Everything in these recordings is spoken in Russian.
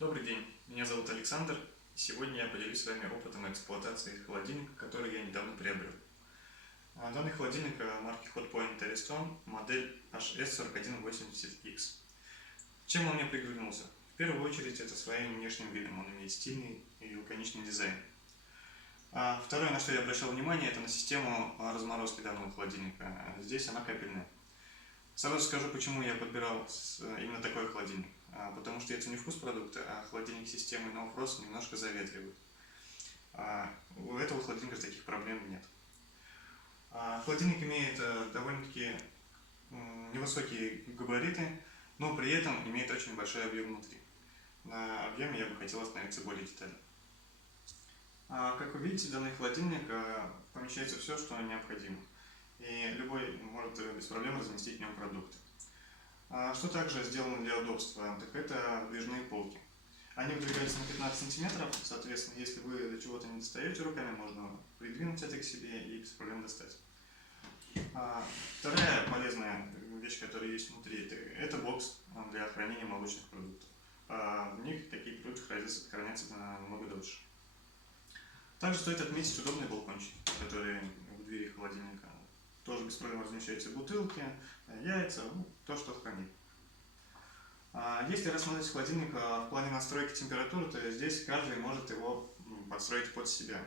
Добрый день, меня зовут Александр. Сегодня я поделюсь с вами опытом эксплуатации холодильника, который я недавно приобрел. Данный холодильник марки Hotpoint Ariston, модель HS4180X. Чем он мне приглянулся? В первую очередь это своим внешним видом, он имеет стильный и лаконичный дизайн. Второе, на что я обращал внимание, это на систему разморозки данного холодильника. Здесь она капельная. Сразу скажу, почему я подбирал именно такой холодильник. Потому что я ценю вкус продукта, а холодильник системы No Frost немножко заветривает. У этого холодильника таких проблем нет. Холодильник имеет довольно-таки невысокие габариты, но при этом имеет очень большой объем внутри. На объеме я бы хотел остановиться более детально. Как вы видите, данный холодильник помещается все, что необходимо. И любой может без проблем разместить в нем продукты. Что также сделано для удобства, так это выдвижные полки. Они выдвигаются на 15 см, соответственно, если вы до чего-то не достаете руками, можно придвинуть это к себе и без проблем достать. Вторая полезная вещь, которая есть внутри, это бокс для хранения молочных продуктов. В них такие продукты хранятся намного дольше. Также стоит отметить удобные балкончики, которые в двери холодильника. Тоже без проблем размещаются бутылки, яйца, то, что хранит. Если рассмотреть холодильник в плане настройки температуры, то здесь каждый может его подстроить под себя.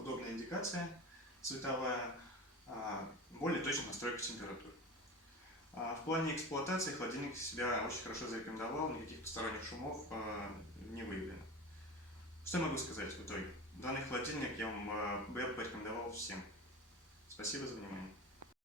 Удобная индикация цветовая, более точная настройка температуры. В плане эксплуатации холодильник себя очень хорошо зарекомендовал, никаких посторонних шумов не выявлено. Что я могу сказать в итоге? Данный холодильник я бы порекомендовал всем. Спасибо за внимание.